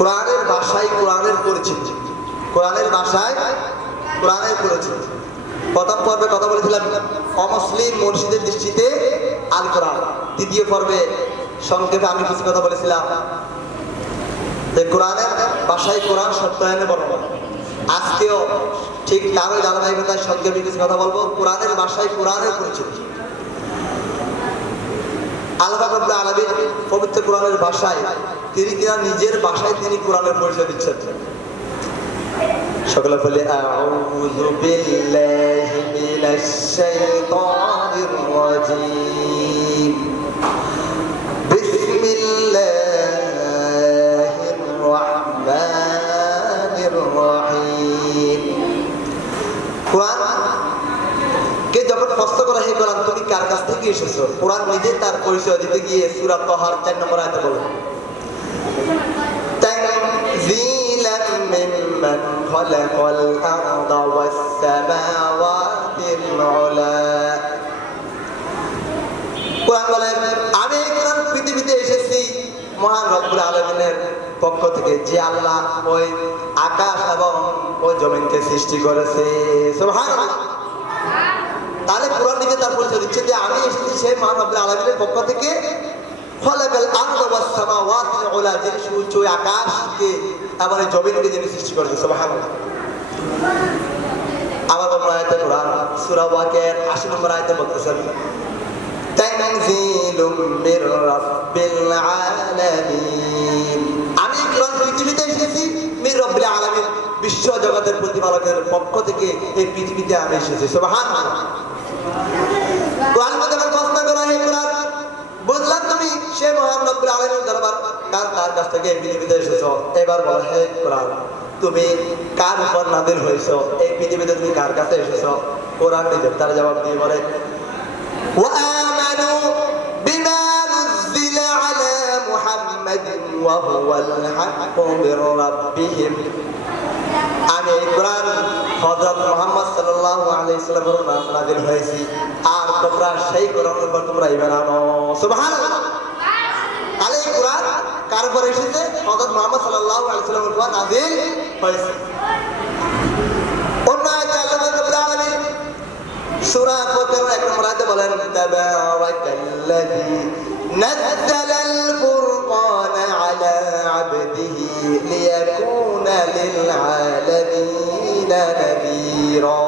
কোরআনের ভাষায় কোরআনের পরিচিতি, কোরআনের ভাষায় কোরআনের পরিচিতি। প্রথম পর্বে কথা বলেছিলাম অমুসলিম মুর্শিদের দৃষ্টিতে আল কোরআন। দ্বিতীয় পর্বে সংক্ষেপে আমি কিছু কথা বলেছিলাম যে কোরআনের ভাষায় কোরআন সত্যায়নে বর্ণনা। আজকেও ঠিক তারই ধারাবাহিকতায় সংক্ষেপে কিছু কথা বলবো কোরআনের ভাষায় কোরআনের পরিচিতি। আল্লাহ রাব্বুল আলামিন পবিত্র কোরআনের ভাষায় তিনি কিনা নিজের ভাষায় তিনি কোরআনের পরিচয় দিচ্ছেন। সকলে বলে আউযু বিল্লাহি মিনাশ শাইতানির রাজীম বিসমিল্লাহির রাহমানির রহিম। কোরআন কে যখন প্রশ্ন করা হয় কোরআন তুমি কার কাছ থেকে এসেছো, কোরআন নিজে তার পরিচয় দিতে গিয়ে সূরা তাহার 4 নম্বর আয়াতে বলে তানজিলাম মিম্মান খালাকাল আরদা ওয়াস সামাওয়াতিল উলা। কোরআন বলে আমি কোরআন পৃথিবীতে এসেছি মহান রব্বুল আলামিনের পক্ষ থেকে, যে আল্লাহ ওই আকাশ এবং ওই জমিনকে সৃষ্টি করেছে। সুবহানাল্লাহ। তাহলে কোরআন নিজে তার পরিচয় দিচ্ছে যে আমি এসেছি সেই মহান রব্বুল আলামিনের পক্ষ থেকে। খালাকাল আরদা ওয়াস সামাওয়াতিল উলা, যিনি সূর্য আকাশকে এবং জমিনকে যিনি সৃষ্টি করেছেন। সুবহানাল্লাহ। আবার অন্য আয়াতে কোরআন সূরা ওয়াকিয়ার 80 নম্বর আয়াতে বলতেছেন তানজিলুম মির রাব্বিল আলামিন। আমি কোরআন পৃথিবীতে এসেছি মির রাব্বিল আলামিন, বিশ্ব জগতের প্রতিপালকের পক্ষ থেকে এই পৃথিবীতে আমি এসেছি। সুবহানাল্লাহ। কোরআন মধ্যে প্রশ্ন করা হয় কোরআন বুঝলাম তুমি সে মহান রব্বুল আলামিনের দরবার তার কাছ থেকে এই পৃথিবীতে এসেছো, এবার বলো হে কোরআন তুমি কার উপর নাযিল হয়েছো, এই পৃথিবীতে তুমি কার কাছে এসেছো? কোরআন নিজে তার জবাব দিয়ে বলে وآمنوا بما نزل على محمد وهو الحق من ربهم। আমি কোরআন হযরত মুহাম্মদ সাল্লাল্লাহু আলাইহি ওয়াসাল্লামের নাম নাযিল হয়েছে আর তোমরা সেই কোরআনের উপর তোমরা ঈমান আনো। সুবহানাল্লাহ। তাহলে এই কোরআন কার উপর এসেছে? হযরত মুহাম্মদ সাল্লাল্লাহু আলাইহি ওয়াসাল্লামের উপর নাযিল হয়েছে। অন্য আয়াতে আল্লাহ রাব্বুল আলামিন সূরা ফাতির 1 নম্বর আয়াতে বলেন তাবারাকাল্লাযী নাযালাল ফুরকানা আলা আবদিহি লিয়াকুনা লিল আলামিনা নাযীরা।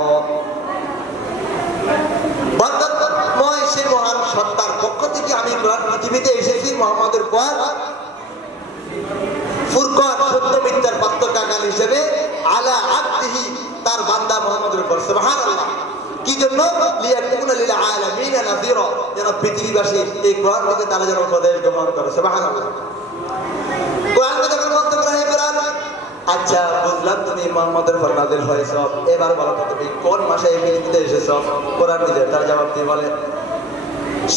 বরকতময় সেই মহান সত্তার পক্ষ থেকে আমি কোরআন পৃথিবীতে এসেছি মুহাম্মদের পর ফুরকান সত্য মিথ্যার পার্থক্যকারী হিসেবে আলা আবদিহি তার বান্দা মুহাম্মদের উপর। সুবহানাল্লাহ। কি জন্য? লিয়াকুনা লিল আলামিনা নাযীরা, যেন পৃথিবীবাসী এই কোরআন থেকে তারা যেন উপদেশ গ্রহণ করে। সুবহানাল্লাহ। কোরআনকে যখন বলতে করা হয় কোরআন আচ্ছা বুঝলাম তুমি মুহাম্মদের উপর নাযিল হয়েছো, এবার বলো তো তুমি কোন মাসে এই পৃথিবীতে এসেছো? কোরআন নিজে তার জবাব দিয়ে বলে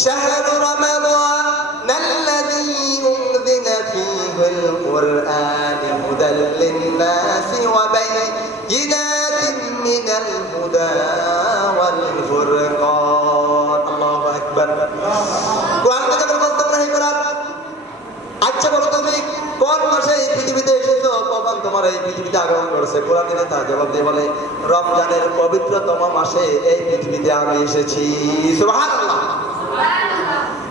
শাহরু রমাদানাল্লাযী উনজিলা ফীহিল কুরআন হুদাল লিন-নাসি ওয়া বাইয়িনাতিন মিনাল হুদা ওয়াল ফুরকান। আল্লাহু আকবার। কোরআনকে যখন বলতে করা হয় কোরআন আচ্ছা বলো তুমি কোন মাসে এই পৃথিবীতে এসেছো, কখন তোমার এই পৃথিবীতে আগমন করেছে? কোরআন নিজে তার জবাব দিয়ে বলে রমজানের পবিত্রতম মাসে এই পৃথিবীতে আমি এসেছি। সুবহানাল্লাহ।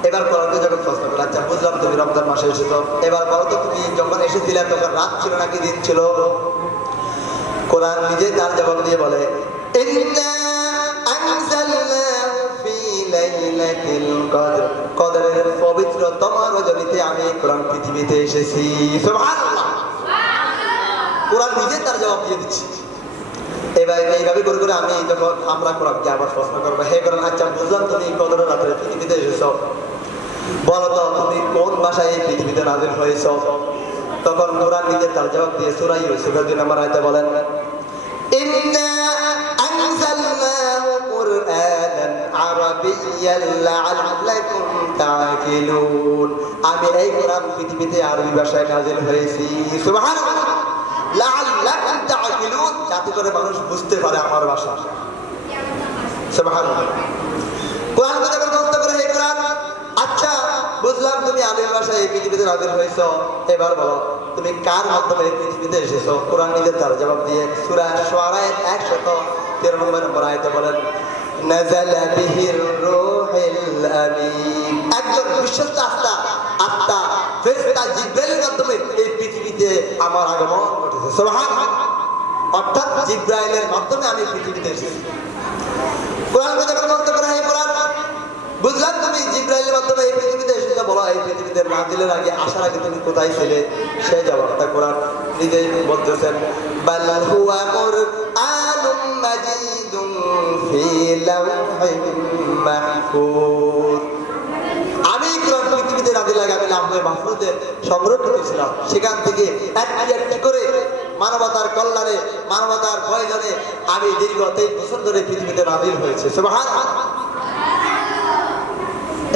এবার কোরআনকে যখন প্রশ্ন করে আচ্ছা বুঝলাম তুমি রমজান মাসে এসেছো, এবার বলো তো তুমি যখন এসেছিলে তখন রাত ছিল নাকি দিন ছিল? কোরআন নিজে তার জবাব দিয়ে বলে ইন্না আনজালনাহু ফি লাইলাতিল কদর, কদরের পবিত্রতম রজনীতে আমি কোরআন পৃথিবীতে এসেছি। সুবহানাল্লাহ। কোরআন নিজে তার জবাব দিয়ে দিচ্ছে। এইভাবে করে করে আমি যখন আমরা কোরআনকে আবার প্রশ্ন করবো হে কোরআন আচ্ছা বুঝলাম তুমি কদরের রাতে পৃথিবীতে এসেছো, বলো তো তুমি কোন ভাষায় এই পৃথিবীতে নাযিল হয়েছো? তখন কোরআন নিজে তার জবাব দিয়ে সূরা ইউসুফের 2 নম্বর আয়াতে বলেন ইন্না আনজালনাহু কুরআনান আরাবিয়্যান লাআল্লাকুম তা'কিলুন। আমি এই কোরআন পৃথিবীতে আরবি ভাষায় নাযিল হয়েছি। সুবহানাল্লাহ। লাআল্লাকুম তা'কিলুন, যাতে করে মানুষ বুঝতে পারে আমার ভাষা। সুবহানাল্লাহ। কোরআনকে যখন প্রশ্ন করে হে কোরআন আচ্ছা বুঝলাম তুমি আরবি ভাষায় এই পৃথিবীতে নাযিল হয়েছো, এবার বলো তুমি কার মাধ্যমে এই পৃথিবীতে এসেছো? কোরআন নিজের তার জবাব দিয়ে সূরা শুআরা 113 নম্বর আয়াতে বলেন, নাযালা বিহির রূহুল আমিন, একজন বিশ্বস্ত আত্মা ফেরেশতা জিবরাইলের মাধ্যমে এই পৃথিবীতে আমার আগমন ঘটেছে। সুবহানাল্লাহ। অর্থাৎ জিবরাইলের মাধ্যমে আমি পৃথিবীতে এসেছি। কোরআনকে যখন বলতে পারে হে কোরআন, বুঝলাম তুমি জিবরাইলের মাধ্যমে এই পৃথিবীতে এসেছো, বলো এই পৃথিবীতে নাযিলের আগে, আসার আগে তুমি কোথায় ছিলে? সেই জবাবটা কোরআন নিজেই বলতেছেন, বাল হুয়া কুরআনুম মাজিদুন ফি লাওহিম মাহফুজ। আমি কোরআন পৃথিবীতে নাযিল আগে আমি লাওহে মাহফুজে সংরক্ষিত ছিলাম, সেখান থেকে একটি একটি করে মানবতার কল্যাণে, মানবতার প্রয়োজনে আমি দীর্ঘ 23 বছর ধরে পৃথিবীতে নাযিল হয়েছে। সুবহানাল্লাহ।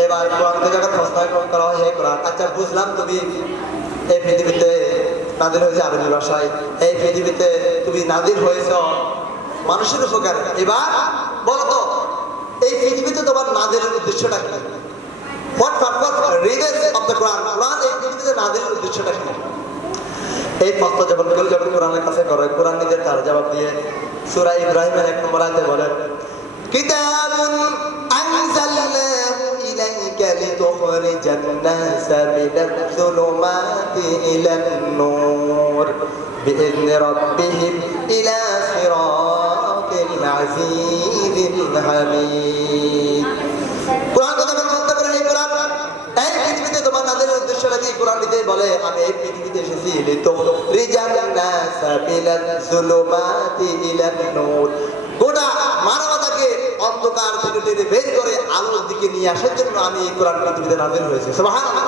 এবার কোরআনকে যখন প্রশ্ন করা হয়, হে কোরআন, আচ্ছা বুঝলাম তুমি এই পৃথিবীতে নাযিল হয়েছে আরবি ভাষায়, এই পৃথিবীতে তুমি নাযিল হয়েছ মানুষের উপকারে, এবার বলো তো এই পৃথিবীতে তোমার নাযিলের উদ্দেশ্যটা কি? What purpose reasons of the Quran? কোরআন এই পৃথিবীতে নাযিলের উদ্দেশ্যটা কি? এই প্রশ্ন যখন কোরআনের কাছে করে, কোরআন নিজের তার জবাব দিয়ে সূরা ইব্রাহিমের 1 নম্বর আয়াতে বলেন, কিতাবুন আনজালনাহু ইলাইকা লিতুখরিজান নাসা মিনাজ যুলুমাতি ইলান নূর বিইذনি রাব্বিহিম ইলা সিরাতিল আজিজিল হামিদ। কোরআন কথা বলতে পারে এই কোরআন এই পৃথিবীতে তোমার নাযিলের উদ্দেশ্যটা কি? কোরআন নিজেই বলে আমি এই পৃথিবীতে এসেছি লিতুখরিজান নাসা মিনাজ যুলুমাতি ইলান নূর, গোটা মানবতাকে অন্ধকার থেকে টেনে বের করে আলোর দিকে নিয়ে আসার জন্য আমি এই কোরআন পৃথিবীতে নাযিল হয়েছে। সুবহানাল্লাহ।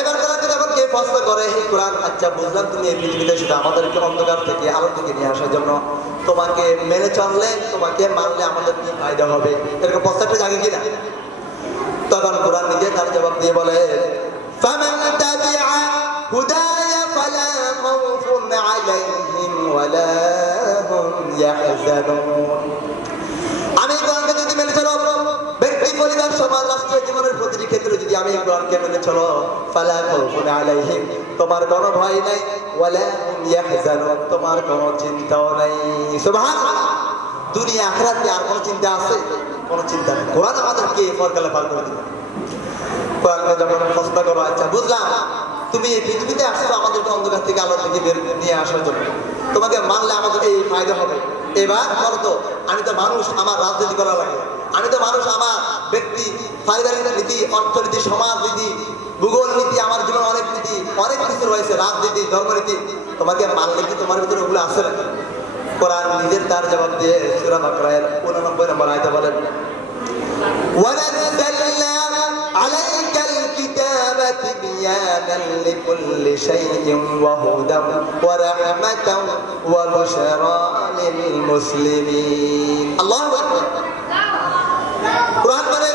এবার কোরআনকে যখন কে প্রশ্ন করে, হে কোরআন, আচ্ছা বুঝলাম তুমি এই পৃথিবীতে এসেছো আমাদেরকে অন্ধকার থেকে আলোর দিকে নিয়ে আসার জন্য, তোমাকে মেনে চললে, তোমাকে মানলে আমাদের কি ফায়দা হবে? এরকম প্রশ্নটা জাগে কিনা? তখন কোরআন নিজে তার জবাব দিয়ে বলে, ফামান তাবিআ হুদায়া ফালা খাউফুন আলাইহিম ওয়ালা হুম ইয়াহজানুন। আমি কোরআনকে যদি মেনে চলো, ব্যক্তি, পরিবার, সমাজ, রাষ্ট্র, জীবনের প্রতিটি ক্ষেত্রে যদি আমি কোরআনকে মেনে চলো, ফালা খাউফুন আলাইহিম, তোমার কোনো ভয় নাই, ওয়ালা হুম ইয়াহজানুন, তোমার কোনো চিন্তাও নাই। সুবহানাল্লাহ। দুনিয়া আখিরাতে আর কোনো চিন্তা আছে? কোনো চিন্তা নেই। কোরআন আমাদেরকে পরকালে পার করে দিবে। কোরআনকে যখন প্রশ্ন করো, আচ্ছা বুঝলাম তুমি এই পৃথিবীতে আসছো আমাদেরকে অন্ধকার থেকে আলোর দিকে বের নিয়ে আসার জন্য, তোমাকে মানলে আমাদের এই ফায়দা হবে, এবার বলো তো আমি তো মানুষ, আমার রাজনীতি করা লাগে, আমি তো মানুষ, আমার ব্যক্তি পারিবারিক নীতি, অর্থনীতি, সমাজ নীতি, ভূগোল নীতি, আমার জীবন অনেক নীতি, অনেক কিছু রয়েছে, রাজনীতি, ধর্মনীতি, তোমাকে মানলে কি তোমার ভিতরে ওগুলো আসে না? কোরআন নিজের তার জবাব দিয়ে সূরা বাকরার 89 নম্বর আয়াতে বলেন, ওয়ানাজ্জালনা আলাইকাল কিতাবা তিবয়ানান লিকুল্লি শাইইন ওয়া হুদান ওয়া রাহমাতান ওয়া বুশরা লিল মুসলিমিন। আল্লাহু আকবার। কোরআন মানে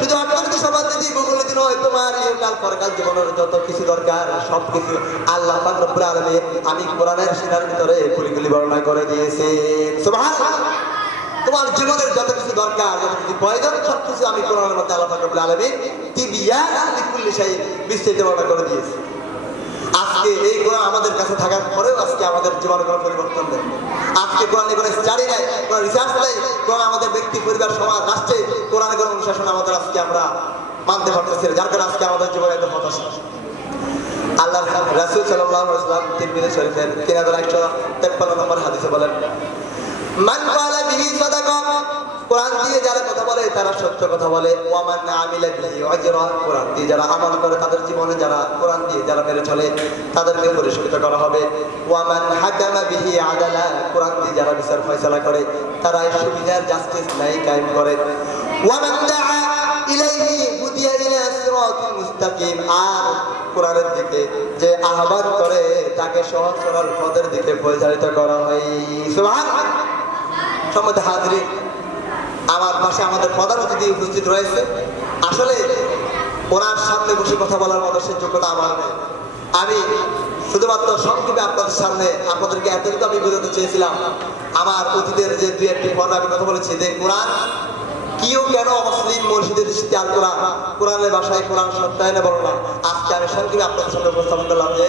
শুধু অর্থনীতি, সমাজনীতি, ভূগোলনীতি নয়, তোমার ইহকাল পরকাল জীবনের যত কিছু দরকার সবকিছু আল্লাহ পাক রব্বুল আলামিন আমি কোরআনের সিনার ভিতরে খুলি বর্ণনা করে দিয়েছি। সুবহানাল্লাহ। তোমার জীবনের যত কিছু দরকার, যত কিছু প্রয়োজন, সবকিছু আমি কোরআনের মধ্যে আল্লাহ পাক রব্বুল আলামিন তিবয়ানান লিকুল্লি শাইইন বিস্তারিত বর্ণনা করে দিয়েছি। আজকে এই কোরআন আমাদের কাছে থাকার পরেও আজকে আমাদের জীবনে কোনো পরিবর্তন নেই। আজকে কোরআনে কোনো স্টাডি নাই, কোনো রিসার্চ নেই, কোরআন আমাদের ব্যক্তি, পরিবার, সমাজ, রাষ্ট্রে কোরআনের কোনো অনুশাসন আমাদের আজকে আমরা মানতে পারতেছি না, যার কারণে আজকে আমাদের জীবনে এত হতাশা। আল্লাহর রাসূল সাল্লাল্লাহু আলাইহি ওয়াসাল্লাম তিরমিজি শরীফের 3153 নম্বর হাদিসে বলেন, মান ক্বালা বিহি সাদাকা, কোরআন দিয়ে যারা কথা বলে তারা সত্য কথা বলে, ওয়া মান আমিলা বিহি আজরা, কোরআন দিয়ে যারা আমল করে তাদের জীবনে যারা কোরআন দিয়ে যারা মেনে চলে তাদেরকে পুরস্কৃত করা হবে, ওয়া মান হাকামা বিহি আদালা, কোরআন দিয়ে যারা বিচার ফয়সালা করে তারা সুবিচার, জাস্টিস ন্যায় কায়েম করে, ওয়া মান দাআ ইলাইহি হুদিয়া ইলা সিরাতিল মুস্তাকিম, আর কোরআনের দিকে যে আহ্বান করে তাকে সহজ সরল পথের দিকে পরিচালিত করা হয়। সুবহানাল্লাহ। সম্মানিত হাজিরিন, আমার পাশে আমাদের প্রধান অতিথি উপস্থিত রয়েছে। আসলে ওনার সামনে বসে কথা বলার মতো সে যোগ্যতা আমার নেই। আমি শুধুমাত্র সংক্ষেপে আপনাদের সামনে আপনাদেরকে এতটুকু আমি বোঝাতে চেয়েছিলাম, আমার অতীতের যে দুই একটি পর্ব আমি কথা বলেছি যে কোরআন কেউ কেন মুসলিম মসজিদে দৃষ্টি আল কোরআন কোরআনের ভাষায় কোরআন সত্যায়নে বলো না। আজকে আমি সংক্ষেপে আপনাদের সামনে উপস্থাপন করলাম যে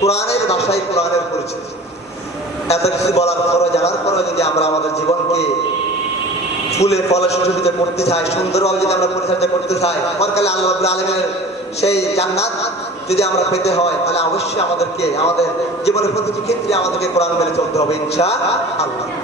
কোরআনের ভাষায় কোরআনের পরিচয়। এত কিছু বলার পরে জানার পরে যদি আমরা আমাদের জীবনকে ফুলে ফলে সুশোভিত করতে চাই, সুন্দরভাবে যদি আমরা পরিচর্যা করতে চাই, পরকালে আল্লাহ রাব্বুল আলামিনের সেই জান্নাত যদি আমরা পেতে হয়, তাহলে অবশ্যই আমাদেরকে আমাদের জীবনের প্রতিটি ক্ষেত্রে আমাদেরকে কোরআন মেনে চলতে হবে ইনশাআল্লাহ।